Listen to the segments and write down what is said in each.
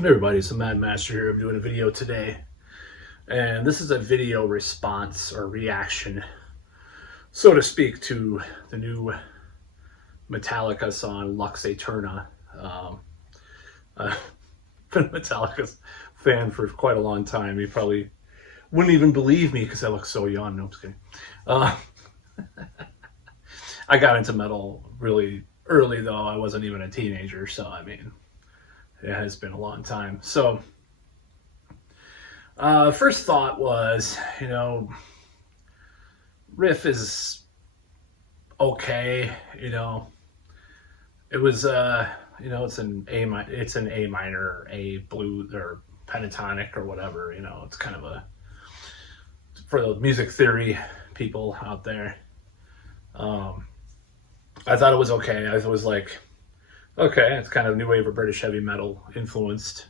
Hey everybody, it's the Mad Master here. I'm doing a video today, and this is a video response or reaction, so to speak, to the new Metallica song Lux Aeterna. I've been a Metallica fan for quite a long time. You probably wouldn't even believe me because I look so young. No, I'm just kidding. Uh, I got into metal really early, though. I wasn't even a teenager, so I mean, it has been a long time. So, first thought was, riff is okay. It was, it's an A minor, A blues or pentatonic or whatever. It's kind of for the music theory people out there. I thought it was okay. I was like, okay, it's kind of new wave of British heavy metal influenced,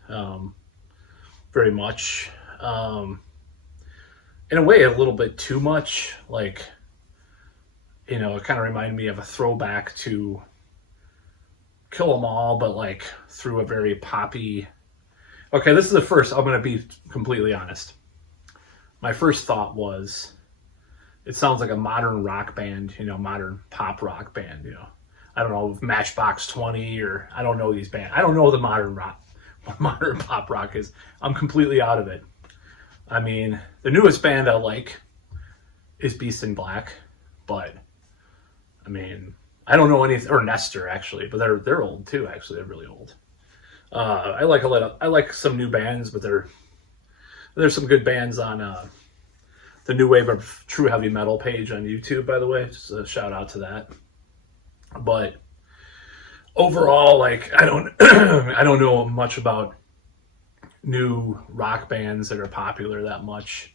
very much. In a way, a little bit too much. Like, it kind of reminded me of a throwback to Kill 'Em All, but like through a very poppy. Okay, this is the first. I'm gonna be completely honest. My first thought was, it sounds like a modern rock band, modern pop rock band, I don't know, Matchbox 20, or I don't know these bands. I don't know the modern rock, what modern pop rock is. I'm completely out of it. I mean, the newest band I like is Beast in Black, but I mean, I don't know any, or Nestor actually, but they're old too. Actually, they're really old. I like some new bands, but there's some good bands on the New Wave of True Heavy Metal page on YouTube, by the way. Just a shout out to that. But overall, like, I don't I don't know much about new rock bands that are popular that much.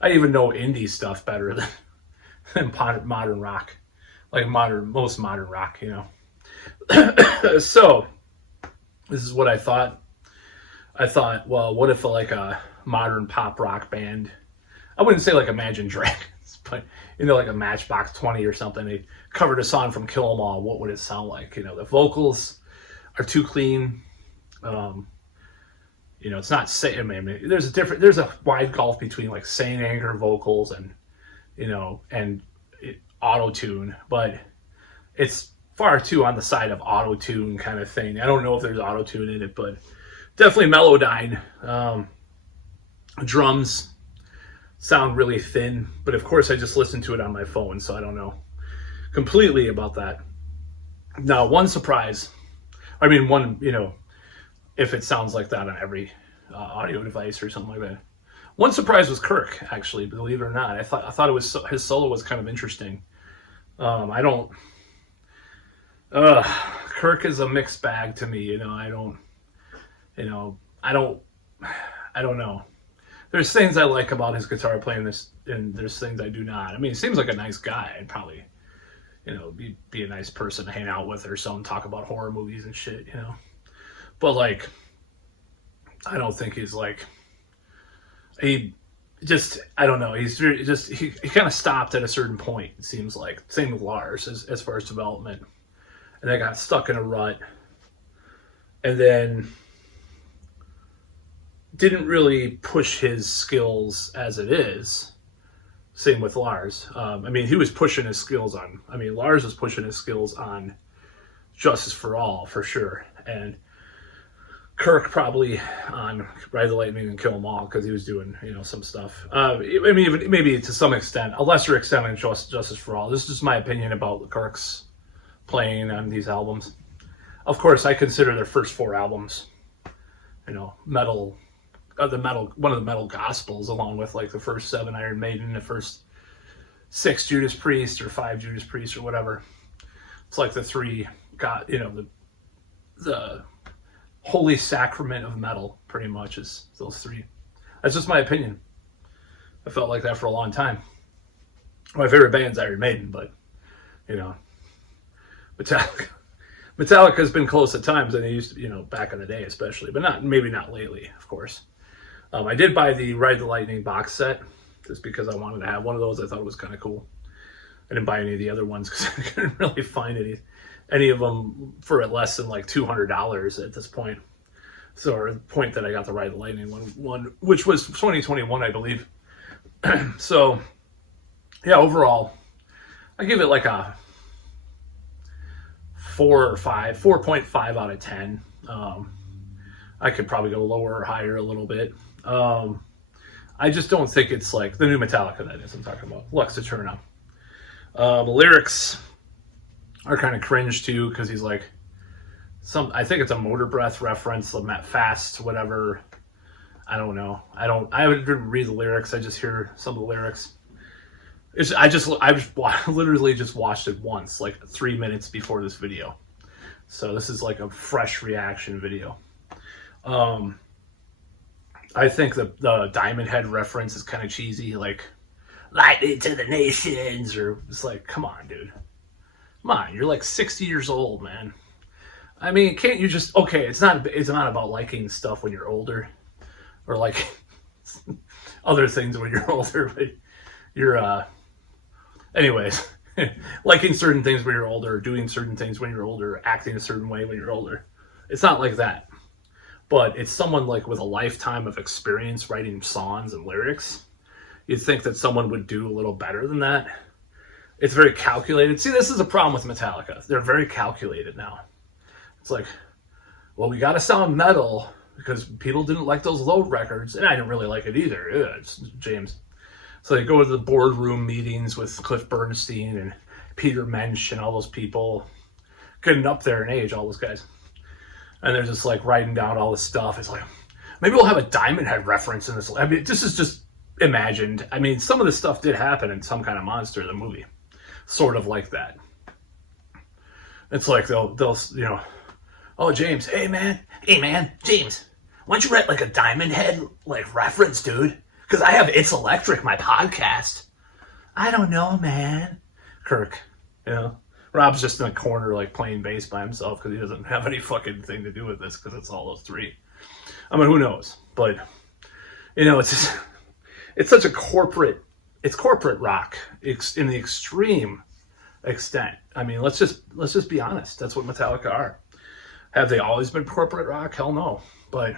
I even know indie stuff better than modern rock, like most modern rock, So this is what I thought. I thought, well, what if like a modern pop rock band? I wouldn't say like Imagine Dragons, but like a Matchbox 20 or something. They covered a song from Kill 'Em All. What would it sound like? The vocals are too clean. It's not saying. I mean, there's a wide gulf between like Saint Anger vocals and auto tune, but it's far too on the side of auto tune kind of thing. I don't know if there's auto tune in it, but definitely Melodyne. Drums sound really thin, but of course I just listened to it on my phone, so I don't know completely about that. Now, one surprise, if it sounds like that on every audio device or something like that. One surprise was Kirk, actually, believe it or not. I thought it was, his solo was kind of interesting. Kirk is a mixed bag to me. I don't know. There's things I like about his guitar playing, and there's things I do not. I mean, he seems like a nice guy. I'd probably, be a nice person to hang out with or something, talk about horror movies and shit, But like, I don't think he's like, I don't know. He's very, he kind of stopped at a certain point, it seems like. Same with Lars as far as development. And they got stuck in a rut. And then didn't really push his skills as it is. Same with Lars. He was pushing his skills on. Lars was pushing his skills on Justice for All for sure, and Kirk probably on Ride the Lightning and Kill 'Em All because he was doing some stuff. Even maybe to some extent, a lesser extent on Justice for All. This is just my opinion about Kirk's playing on these albums. Of course, I consider their first 4 albums, metal. One of the metal gospels, along with like the first 7 Iron Maiden, the first 6 Judas Priest or 5 Judas Priest or whatever. It's like the 3 the holy sacrament of metal, pretty much, is those 3. That's just my opinion. I felt like that for a long time. My favorite band's Iron Maiden, but Metallica has been close at times than they used to, back in the day, especially, but maybe not lately, of course. I did buy the Ride the Lightning box set just because I wanted to have one of those. I thought it was kind of cool. I didn't buy any of the other ones because I couldn't really find any of them for less than like $200 at this point. So, or the point that I got the Ride the Lightning one, which was 2021, I believe. So, yeah, overall, I give it like a 4.5 out of 10. I could probably go lower or higher a little bit. I just don't think it's like the new Metallica, that is, I'm talking about. Lux Aeterna. The lyrics are kind of cringe too, because he's like, I think it's a Motor Breath reference, fast, whatever. I don't know. I didn't read the lyrics. I just hear some of the lyrics. I literally just watched it once, like 3 minutes before this video. So this is like a fresh reaction video. I think the Diamond Head reference is kind of cheesy, like lightning to the nations, or it's like, come on, dude. Come on, you're like 60 years old, man. I mean, can't you just, okay, it's not about liking stuff when you're older, or like other things when you're older, but you're anyways, liking certain things when you're older, doing certain things when you're older, acting a certain way when you're older. It's not like that. But it's someone like with a lifetime of experience writing songs and lyrics. You'd think that someone would do a little better than that. It's very calculated. See, this is a problem with Metallica. They're very calculated now. It's like, well, we got to sound metal because people didn't like those Load records, and I didn't really like it either. It's James. So they go to the boardroom meetings with Cliff Bernstein and Peter Mensch and all those people, getting up there in age, all those guys. And they're just like writing down all this stuff. It's like, maybe we'll have a Diamond Head reference in this. I mean, this is just imagined. I mean, some of this stuff did happen in Some Kind of Monster, the movie. Sort of like that. It's like they'll oh, James, hey man, James, why don't you write like a Diamond Head like reference, dude? Because I have It's Electric, my podcast. I don't know, man. Kirk, Rob's just in a corner like playing bass by himself because he doesn't have any fucking thing to do with this because it's all those three. I mean, who knows? But it's such a corporate rock. It's in the extreme extent. I mean, let's just be honest. That's what Metallica are. Have they always been corporate rock? Hell no. But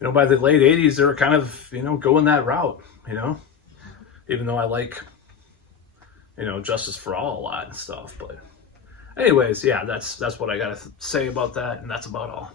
by the late 80s, they were kind of going that route. Even though I like Justice for All a lot and stuff. But anyways, yeah, that's what I gotta say about that, and that's about all.